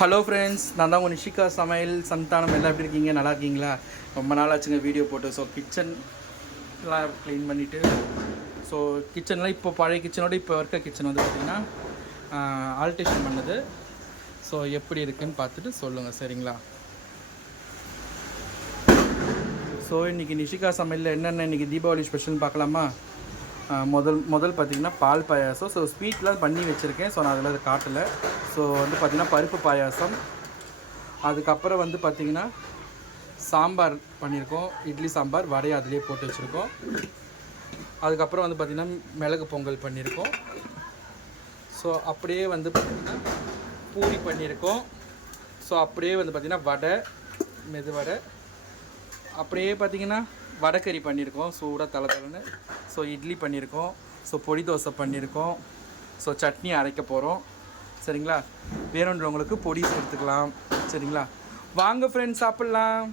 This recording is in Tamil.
ஹலோ ஃப்ரெண்ட்ஸ், நான் தான் உங்கள் நிஷிகா சமையல் சந்தானம். எல்லாம் எப்படி இருக்கீங்க? நல்லா இருக்கீங்களா? ரொம்ப நாள் ஆச்சுங்க வீடியோ போட்டு. ஸோ கிச்சன்லாம் க்ளீன் பண்ணிவிட்டு, ஸோ கிச்சன்லாம் இப்போ பழைய கிச்சனோட இப்போ இருக்க கிச்சன் வந்து பார்த்திங்கன்னா ஆல்ட்ரேஷன் பண்ணுது. ஸோ எப்படி இருக்குதுன்னு பார்த்துட்டு சொல்லுங்கள், சரிங்களா? ஸோ இன்றைக்கி நிஷிகா சமையலில் என்னென்ன இன்றைக்கி தீபாவளி ஸ்பெஷல்னு பார்க்கலாமா? முதல் பார்த்திங்கன்னா பால் பாயாசம். ஸோ ஸ்வீட்லாம் பண்ணி வச்சுருக்கேன். ஸோ நான் அதில் அதை காட்டலை. ஸோ வந்து பார்த்திங்கன்னா பருப்பு பாயாசம். அதுக்கப்புறம் வந்து பார்த்திங்கன்னா சாம்பார் பண்ணியிருக்கோம். இட்லி சாம்பார், வடையை அதிலே போட்டு வச்சுருக்கோம். அதுக்கப்புறம் வந்து பார்த்திங்கன்னா மிளகு பொங்கல் பண்ணியிருக்கோம். ஸோ அப்படியே வந்து பார்த்திங்கன்னா பூரி பண்ணியிருக்கோம். ஸோ அப்படியே வந்து பார்த்திங்கன்னா வடை, மெது வடை, அப்படியே பார்த்திங்கன்னா வடைக்கறி பண்ணியிருக்கோம் சூடாக தலைன்னு. ஸோ இட்லி பண்ணியிருக்கோம். ஸோ பொடி தோசை பண்ணியிருக்கோம். ஸோ சட்னி அரைக்க போகிறோம், சரிங்களா? வேணுன்றவங்களுக்கு பொடி எடுத்துக்கலாம், சரிங்களா? வாங்க ஃப்ரெண்ட்ஸ், சாப்பிட்லாம்.